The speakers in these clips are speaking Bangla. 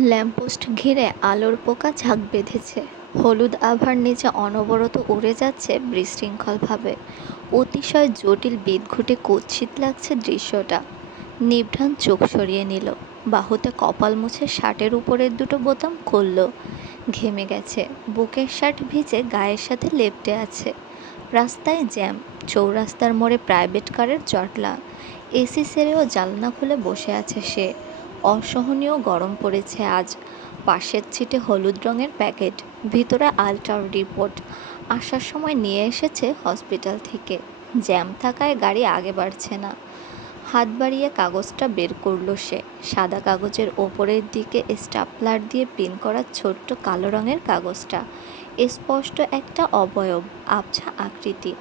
ল্যাম্পপোস্ট ঘিরে আলোর পোকা ঝাঁক বেঁধেছে। হলুদ আভার নিচে অনবরত উড়ে যাচ্ছে বিশৃঙ্খলভাবে। অতিশয় জটিল বিদঘুটে কুৎসিত লাগছে দৃশ্যটা। নিভ্রাণ চোখ সরিয়ে নিল। বাহুতে কপাল মুছে শার্টের উপরের দুটো বোতাম খুলল। ঘেমে গেছে, বুকের শার্ট ভিজে গায়ের সাথে লেপ্টে আছে। রাস্তায় জ্যাম, চৌরাস্তার মোড়ে প্রাইভেট কারের জটলা। এসি সেরেও জানলা খুলে বসে আছে সে। অসহনীয় গরম পড়েছে আজ। পাশের ছিটে হলুদ রঙের প্যাকেট, ভিতরে আলট্রা রিপোর্ট। আসার সময় নিয়ে এসেছে হসপিটাল থেকে। জ্যাম থাকায় গাড়ি আগে বাড়ছে না। হাত বাড়িয়ে কাগজটা বের করল সে। সাদা কাগজের ওপরের দিকে স্টাপলার দিয়ে পিন করা ছোট্ট কালো রঙের কাগজটা। স্পষ্ট একটা অবয়ব, আবছা আকৃতি।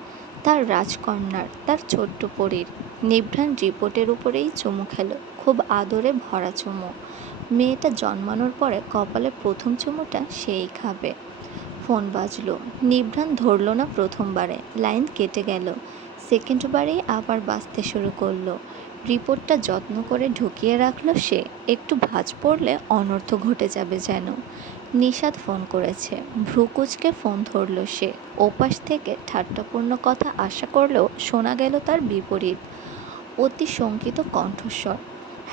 তার রাজকন্যার, তার ছোট্ট পরীর। নিভ্রাণ রিপোর্টের উপরেই চুমু খেল, খুব আদরে ভরা চুমু। মেয়েটা জন্মানোর পরে কপালে প্রথম চুমুটা সেই খাবে। ফোন বাজলো। নিভ্রাণ ধরল না প্রথমবারে, লাইন কেটে গেল। সেকেন্ডবারেই আবার বাজতে শুরু করলো। রিপোর্টটা যত্ন করে ঢুকিয়ে রাখলো সে। একটু ভাঁজ পড়লে অনর্থ ঘটে যাবে যেন। নিশাদ ফোন করেছে। ভ্রু কুঁচকে ফোন ধরল সে। ওপাশ থেকে ঠাট্টাপূর্ণ কথা আশা করলেও শোনা গেল তার বিপরীত। অতি শঙ্কিত কণ্ঠস্বর।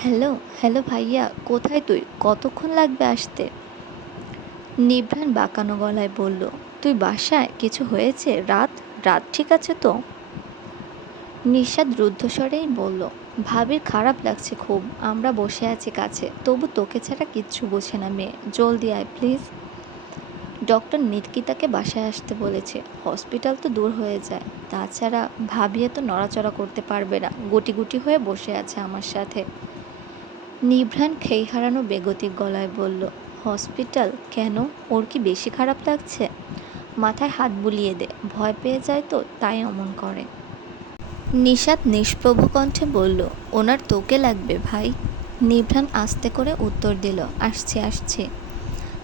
হ্যালো হ্যালো ভাইয়া, কোথায় তুই? কতক্ষণ লাগবে আসতে? নিভ্রাণ বাঁকানো গলায় বলল, তুই বাসায়? কিছু হয়েছে? রাত রাত ঠিক আছে তো? নিশাদ রুদ্ধস্বরেই বলল, ভাবির খারাপ লাগছে খুব। আমরা বসে আছি কাছে, তবু তোকে ছাড়া কিচ্ছু বোঝে না মেয়ে। জলদি আয় প্লিজ। ডক্টর নিকিতাকে বাসায় আসতে বলেছে। হসপিটাল তো দূর হয়ে যায়। তাছাড়া ভাবি তো নড়াচড়া করতে পারবে না, গুটি গুটি হয়ে বসে আছে আমার সাথে। নিভ্রাণ খেই হারানো বেগতিক গলায় বলল, হসপিটাল কেন? ওর কি বেশি খারাপ লাগছে? মাথায় হাত বুলিয়ে দে, ভয় পেয়ে যায় তো তাই অমন করে। নিশাদ নিষ্প্রভ কণ্ঠে বলল, ওনার তোকে লাগবে ভাই। নিভ্রাণ আস্তে করে উত্তর দিল, আসছে আসছে।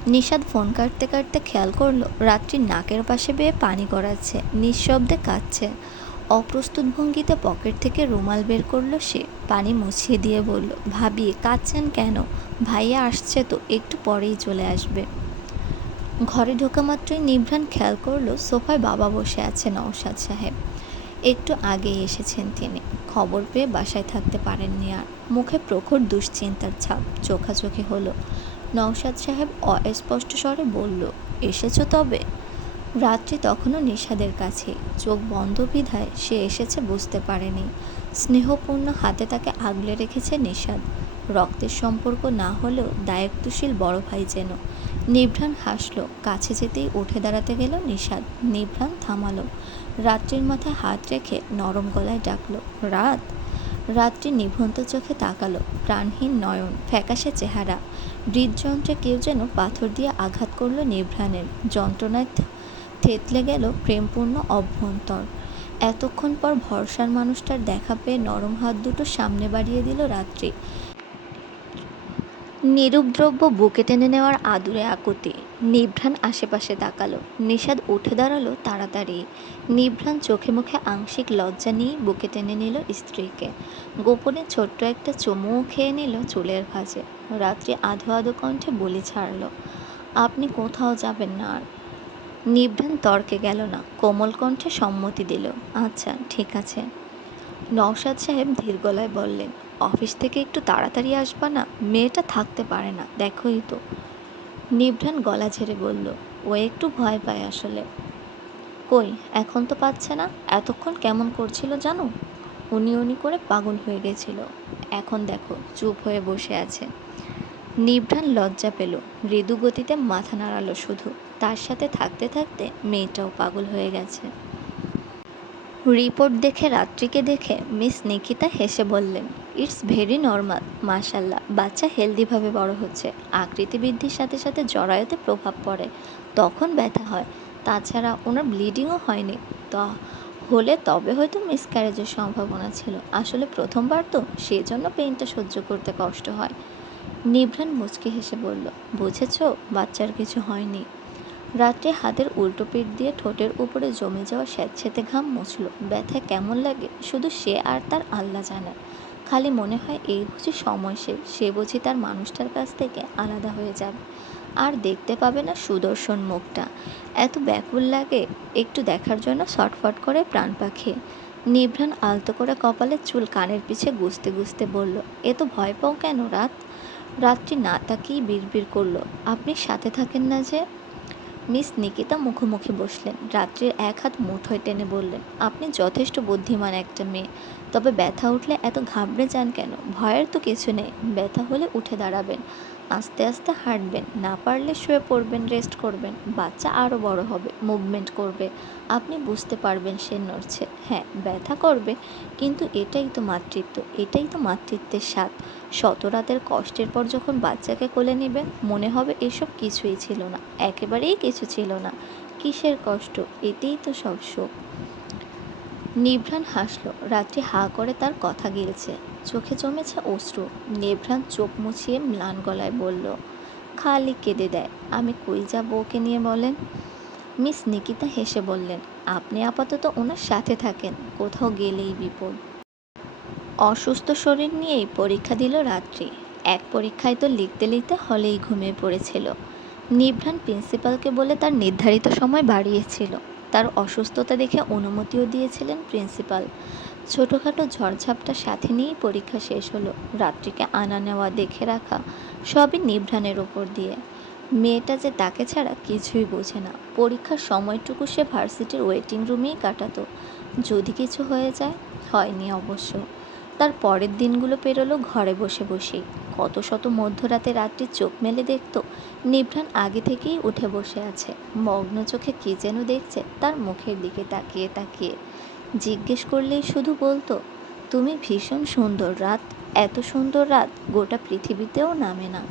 নিশাদ ফোন কাটতে কাটতে খেয়াল করলো রাত্রি নাকের পাশে বেয়ে পানি গড়াচ্ছে, নিঃশব্দে কাঁদছে। অপ্রস্তুত ভঙ্গিতে পকেট থেকে রুমাল বের করলো সে। পানি মুছিয়ে দিয়ে বলল, ভাবি কাঁদছেন কেন? ভাইয়া আসছে তো, একটু পরেই চলে আসবে। ঘরে ঢোকা মাত্রই নিভ্রাণ খেয়াল করলো সোফায় বাবা বসে আছে নওশাদ সাহেব। একটু আগেই এসেছেন তিনি। খবর পেয়ে বাসায় থাকতে পারেননি আর। মুখে প্রখর দুশ্চিন্তার ছাপ চোখাচোখি হলো। নওশাদ সাহেব অস্পষ্ট স্বরে বলল, এসেছো তবে? রাত্রি তখনও নিশাদের কাছে। চোখ বন্ধ বিধায় সে এসেছে বুঝতে পারেনি। স্নেহপূর্ণ হাতে তাকে আগলে রেখেছে নিশাদ। রক্তের সম্পর্ক না হলেও দায়িত্বশীল বড় ভাই যেন। নিভ্রাণ হাসল। কাছে যেতেই উঠে দাঁড়াতে গেল নিশাদ। নিভ্রাণ থামালো। রাত্রির মাথায় হাত রেখে নরম গলায় ডাকলো, রাত। রাত্রি নিভন্ত চোখে তাকালো। প্রাণহীন নয়ন, ফ্যাকাশে চেহারা। হৃদযন্ত্রে কেউ যেন পাথর দিয়ে আঘাত করল নিভ্রাণের। যন্ত্রণায় থেতলে গেল প্রেমপূর্ণ অভ্যন্তর। এতক্ষণ পর ভরসার মানুষটার দেখা পেয়ে নরম হাত দুটো সামনে বাড়িয়ে দিল রাত্রি। নিরুপদ্রব্য বুকে টেনে নেওয়ার আদুরে আকুতি। নিভ্রাণ আশেপাশে তাকালো। নিশাদ উঠে দাঁড়ালো তাড়াতাড়ি। নিভ্রাণ চোখে মুখে আংশিক লজ্জা নিয়ে বুকে টেনে নিল স্ত্রীকে। গোপনে ছোট্ট একটা চুমুও খেয়ে নিল চুলের ভাঁজে। রাত্রি আধো আধো কণ্ঠে বলি ছাড়ল, আপনি কোথাও যাবেন না আর। নিভ্রাণ তর্কে গেল না, কোমল কণ্ঠে সম্মতি দিল, আচ্ছা ঠিক আছে। নওশাদ সাহেব ধীর গলায় বললেন, অফিস থেকে একটু তাড়াতাড়ি আসবা না? মেয়েটা থাকতে পারে না, দেখোই তো। নিভ্রাণ গলা ঝেড়ে বলল, ও একটু ভয় পায় আসলে। কই, এখন তো পাচ্ছে না। এতক্ষণ কেমন করছিল জানো? উনি উনি করে পাগল হয়ে গেছিল। এখন দেখো চুপ হয়ে বসে আছে। নিভ্রাণ লজ্জা পেল। মৃদু গতিতে মাথা নাড়ালো শুধু। তার সাথে থাকতে থাকতে মেয়েটাও পাগল হয়ে গেছে। রিপোর্ট দেখে রাত্রিকে দেখে মিস নিকিতা হেসে বললেন, ইটস ভেরি নর্মাল। মাশাল্লাহ, বাচ্চা হেলদিভাবে বড় হচ্ছে। আকৃতি বৃদ্ধির সাথে সাথে জরায়ুতে প্রভাব পড়ে, তখন ব্যথা হয়। তাছাড়া ওনার ব্লিডিংও হয়নি। তো হলে তবে হয়তো মিসক্যারেজের সম্ভাবনা ছিল। আসলে প্রথমবার তো, সেই জন্য পেইনটা সহ্য করতে কষ্ট হয়। নিভ্রাণ মুচকি হেসে বলল, বুঝেছ, বাচ্চার কিছু হয়নি। রাত্রে হাতের উল্টো পিঠ দিয়ে ঠোঁটের উপরে জমে যাওয়া স্যাঁতসেঁতে ঘাম মুছল। ব্যথায় কেমন লাগে শুধু সে আর তার আল্লাহ জানে। খালি মনে হয় এই বুঝি সময় শেষ, সে বুঝি তার মানুষটার কাছ থেকে আলাদা হয়ে যাবে, আর দেখতে পাবে না সুদর্শন মুখটা। এত ব্যাকুল লাগে একটু দেখার জন্য ছটফট করে প্রাণ পাখি। নিভ্রাণ আলতো করে কপালের চুল কানের পিছে গুজতে গুজতে বলল, এত ভয় পাও কেন রাত? রাত্রি না তাকিয়ে বিড়বিড় করলো, আপনি সাথে থাকেন না যে। মিস নিকিতা মুখোমুখি বসলেন। রাত্রির এক হাত মুঠোয় টেনে বললেন, আপনি যথেষ্ট বুদ্ধিমান একটা মেয়ে, তবে ব্যথা উঠলে এত ঘাবড়ে যান কেন? ভয়ের তো কিছু নেই। ব্যথা হলে উঠে দাঁড়াবেন, আস্তে আস্তে হাঁটবেন, না পারলে শুয়ে পড়বেন, রেস্ট করবেন। বাচ্চা আরও বড় হবে, মুভমেন্ট করবে, আপনি বুঝতে পারবেন সে নড়ছে। হ্যাঁ, ব্যথা করবে, কিন্তু এটাই তো মাতৃত্ব, এটাই তো মাতৃত্বের স্বাদ। শত রাতের কষ্টের পর যখন বাচ্চাকে কোলে নেবেন, মনে হবে এসব কিছুই ছিল না, একেবারেই কিছু ছিল না। কিসের কষ্ট? এতেই তো সব সুখ। নিভ্রাণ হাসল। রাত্রি হাঁ করে তার কথা গিলছে, চোখে জমেছে অশ্রু। নিভ্রাণ চোখ মুছিয়ে ম্লান গলায় বলল, খালি কেঁদে দেয়, আমি কই যাব ওকে নিয়ে বলেন? মিস নিকিতা হেসে বললেন, আপনি আপাতত ওনার সাথে থাকেন, কোথাও গেলেই বিপদ। অসুস্থ শরীর নিয়েই পরীক্ষা দিল রাত্রি। এক পরীক্ষায় তো লিখতে লিখতে হলেই ঘুমিয়ে পড়েছিল। নিভ্রাণ প্রিন্সিপালকে বলে তার নির্ধারিত সময় বাড়িয়েছিল। তার অসুস্থতা দেখে অনুমতিও দিয়েছিলেন প্রিন্সিপাল। ছোটোখাটো ঝড়ঝাপটার সাথে নিয়েই পরীক্ষা শেষ হলো। রাত্রিকে আনা নেওয়া, দেখে রাখা, সবই নিভ্রাণের ওপর দিয়ে। মেয়েটা যে তাকে ছাড়া কিছুই বোঝে না। পরীক্ষার সময়টুকু সে ভার্সিটির ওয়েটিং রুমেই কাটাতো। যদি কিছু হয়ে যায়, হয়নি অবশ্য। তার পরের দিনগুলো পেরোলো ঘরে বসে বসেই। কত শত মধ্যরাতে রাত্রি চোখ মেলে দেখত নিভ্রাণ আগে থেকেই উঠে বসে আছে, মগ্ন চোখে কী যেন দেখছে তার মুখের দিকে তাকিয়ে তাকিয়ে। জিজ্ঞেস করলেই শুধু বলতো, তুমি ভীষণ সুন্দর রাত, এত সুন্দর রাত গোটা পৃথিবীতেও নামে না।